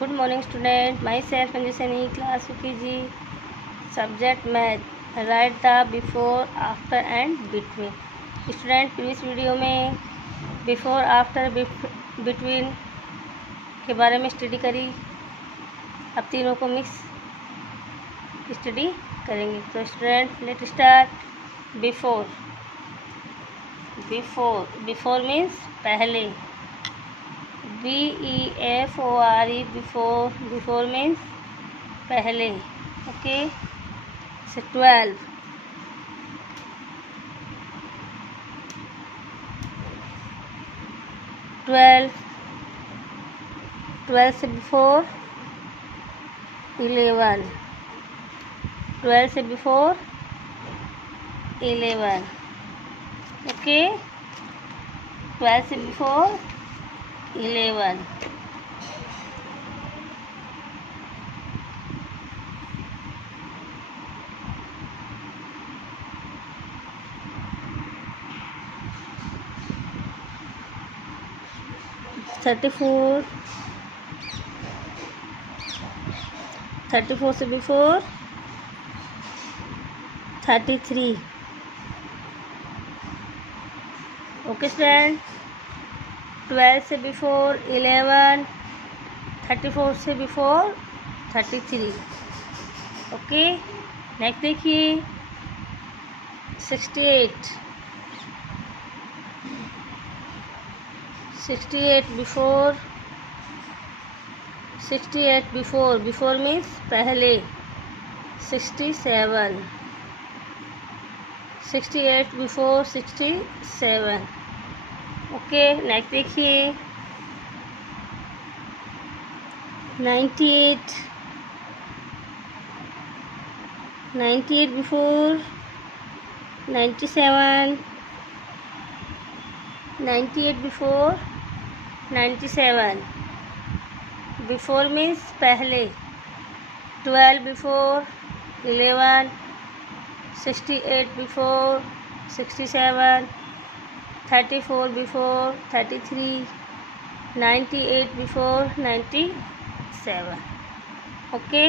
Good morning student, myself Anjasani, class UKG, subject math. Write the before, after and between. Student previous video में before after between के बारे में study करी। अब तीनों को मिक्स स्टडी करेंगे। तो student let start. Before before means पहले। BEFORE बिफोर मीन्स पहले। ओके, से 12 से बिफोर 11, 12 से बिफोर 11। ओके, 12 से बिफोर 11। 34 से बिफोर 33। ओके स्टूडेंट, 12 से बिफोर 11, 34 से बिफोर 33। ओके, नेक्स्ट देखिए 68 बिफोर मीन्स पहले। 67 बिफोर 67। ओके, नेक्स्ट देखिए 98 बिफोर 97। 98 बिफोर 97। बिफोर मीन्स पहले। 12 before 11, 68 before 67, 34 before 33, 98 before 97। Okay,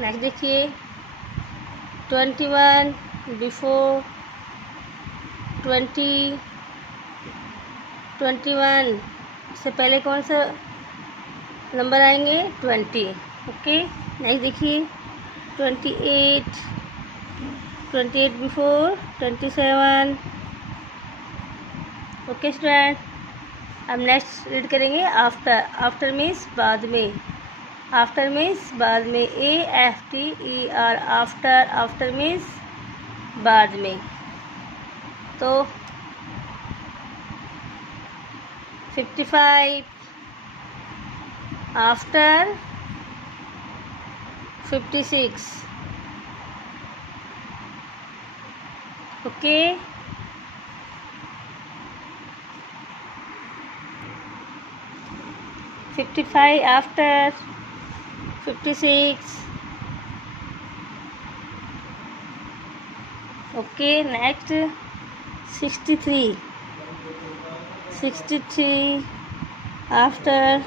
next देखिए 21 बिफोर 20। 21 से पहले कौन सा नंबर आएंगे? 20। ओके, नेक्स्ट देखिए 28 बिफोर 27। ओके स्टूडेंट, अब नेक्स्ट रीड करेंगे आफ्टर मीन्स बाद में। आफ्टर मीन्स बाद में। AFTER आफ्टर मीन्स बाद में। तो 55 after 56। Okay, 55 after 56। Okay, next 63 after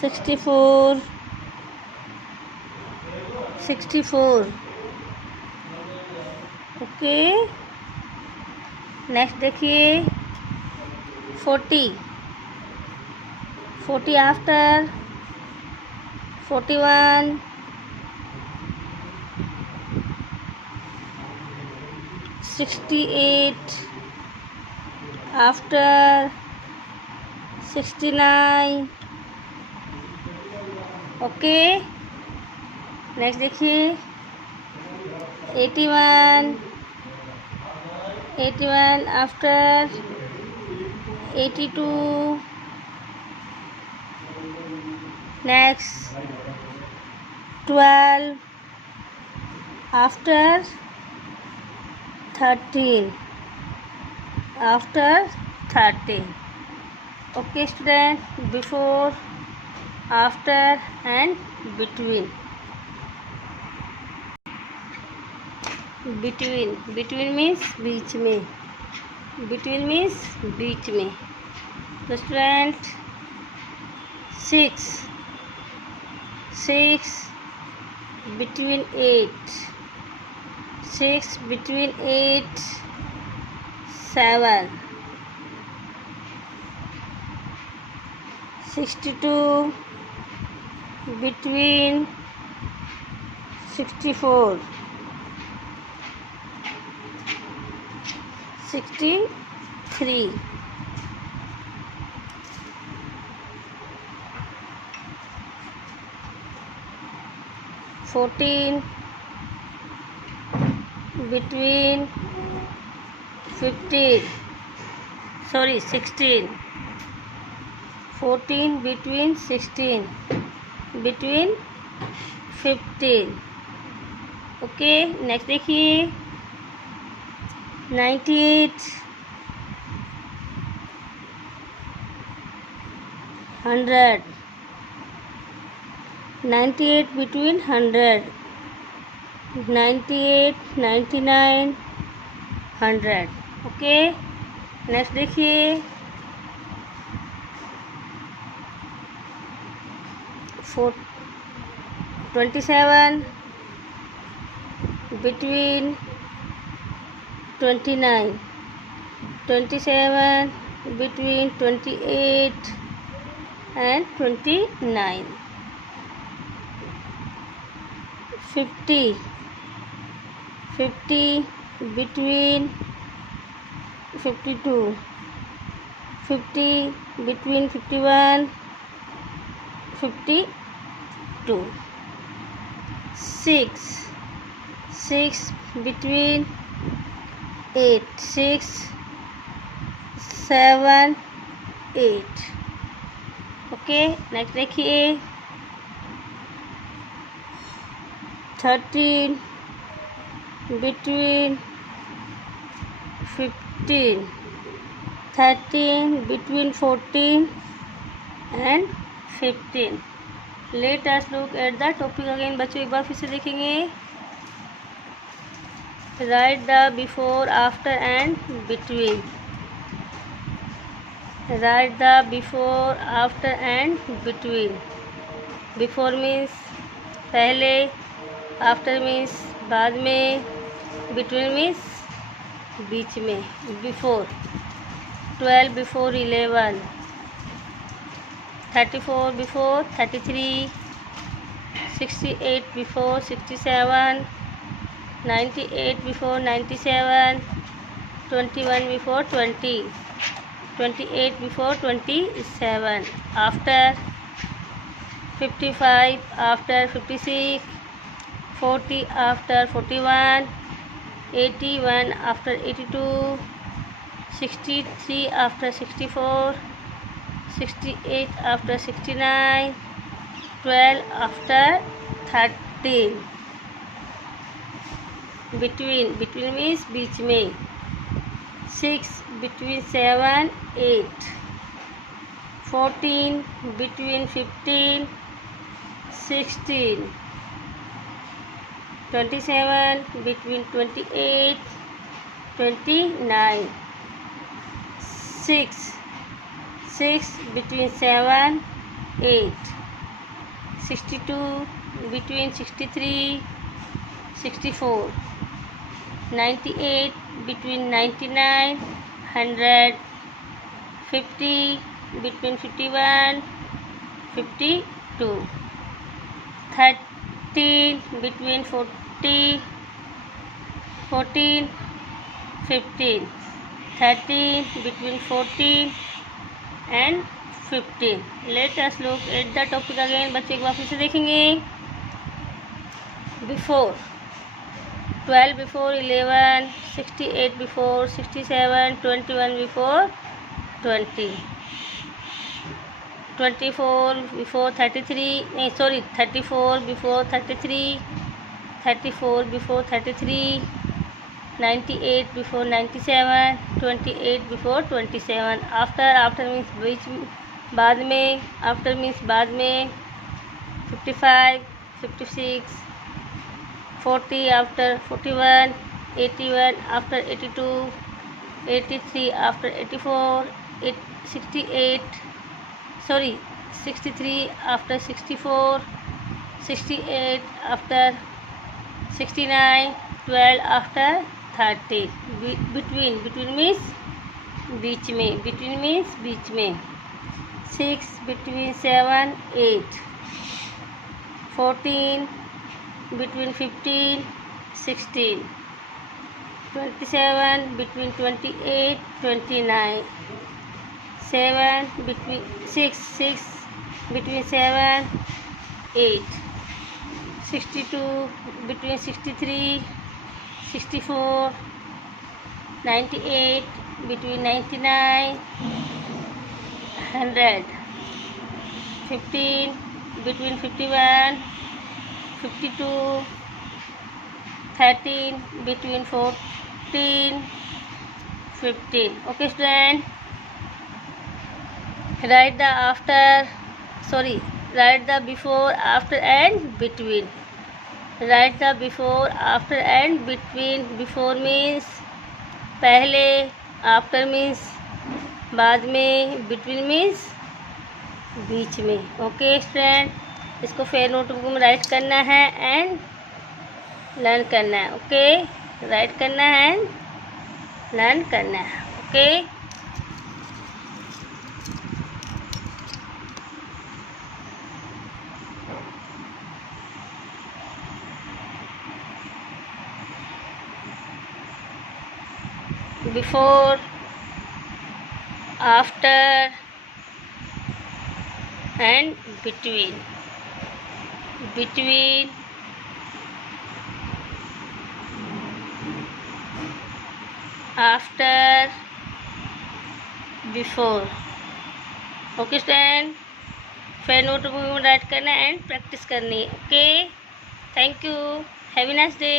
64। Okay, next देखिए 40 आफ्टर 41। 68 आफ्टर 69। ओके, नेक्स्ट देखिए 81 आफ्टर 82। नेक्स्ट 12 after 13। Okay student, before, after and between. Between means बीच में। तो student 6 6 between 8, 6 between 8, 7, 62 between 64, 63, 14 between 15, 16, 14 between 16, between 15. Okay, next देखिए 98, 100, 98 between 100, 98, 99, 100. Okay, next देखिए 27 between 29, 27 between 28 and 29, 50 between 52, 50 between 51, 52, 6 between 8, 6, 7, 8. Okay, next देखिए 13 between 15, 13 between 14 and 15. Let us look at the topic again. बच्चों एक बार फिर से देखेंगे. Write the before, after and between. Write the before, after and between. Before means पहले, after means बाद में, between means बीच में. Before 12 before 11, 34 before 33, 68 before 67, 98 before 97, 21 before 20, 28 before 27, after 55, after 56, 40 after 41, 81 after 82, 63 after 64, 68 after 69, 12 after 13. Between means बीच में. 6 between 7, 8, 14 between 15, 16, 27 between 28, 29, 6 between 7, 8, 62 between 63, 64, 98 between 99, 100, 50 between 51, 52, 13 between 40, 14, 15, 13 between 14 and 15. Let us look at the topic again. बच्चे एक बार फिर से देखेंगे. Before 12 before 11, 68 before 67, 21 before 20, 24 before 33, 34 before 33, 34 before 33, 98 before 97, 28 before 27. After means बीच बाद में, after means बाद में. 55, 56, 40 after 41, 81 after 82, 83 after 84, 63 after 64, 68 after 69, 12 after 30. Between means बीच में, between means बीच में. 6 between 7, 8. 14 between 15, 16. 27 between 28, 29. 7 between 6 between 7, 8. 62 between 63, 64. 98 between 99, 100. 15 between 51, 52. 13 between 14, 15. Okay, student. Write the before, after and between. Write the before, after and between. Before means पहले, after means बाद में, between means बीच में. Okay student, इसको fair notebook में right करना है and learn करना है. ओके, राइट करना है एंड लर्न करना है. Okay, before, after and between. After, before. Okay student, fair notebook में राइट करना एंड प्रैक्टिस करनी है. Okay, thank you, have a nice day.